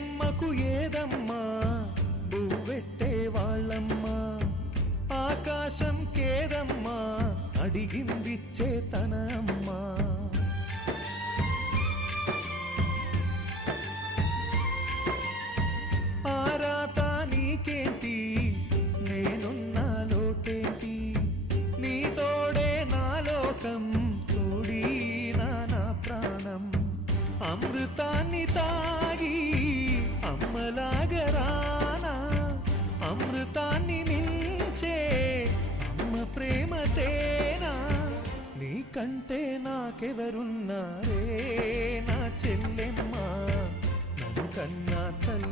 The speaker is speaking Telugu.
అమ్మకు ఏదమ్మా బువ్వెట్టే వాళ్ళమ్మా ఆకాశం కేదమ్మా అడిగిందిచ్చే తన అమ్మా ఆరాత నీకేంటి నేనున్నా లోటేంటి నీ తోడే నా లోకం తోడి నా ప్రాణం అమృతాన్ని తాగి అమ్మలాగరానా అమృతాన్ని మించే అమ్మ ప్రేమ తేనా నీకంటే నాకెవరున్నారే నా చెల్లెమ్మ నన్ను కన్నా తల్లి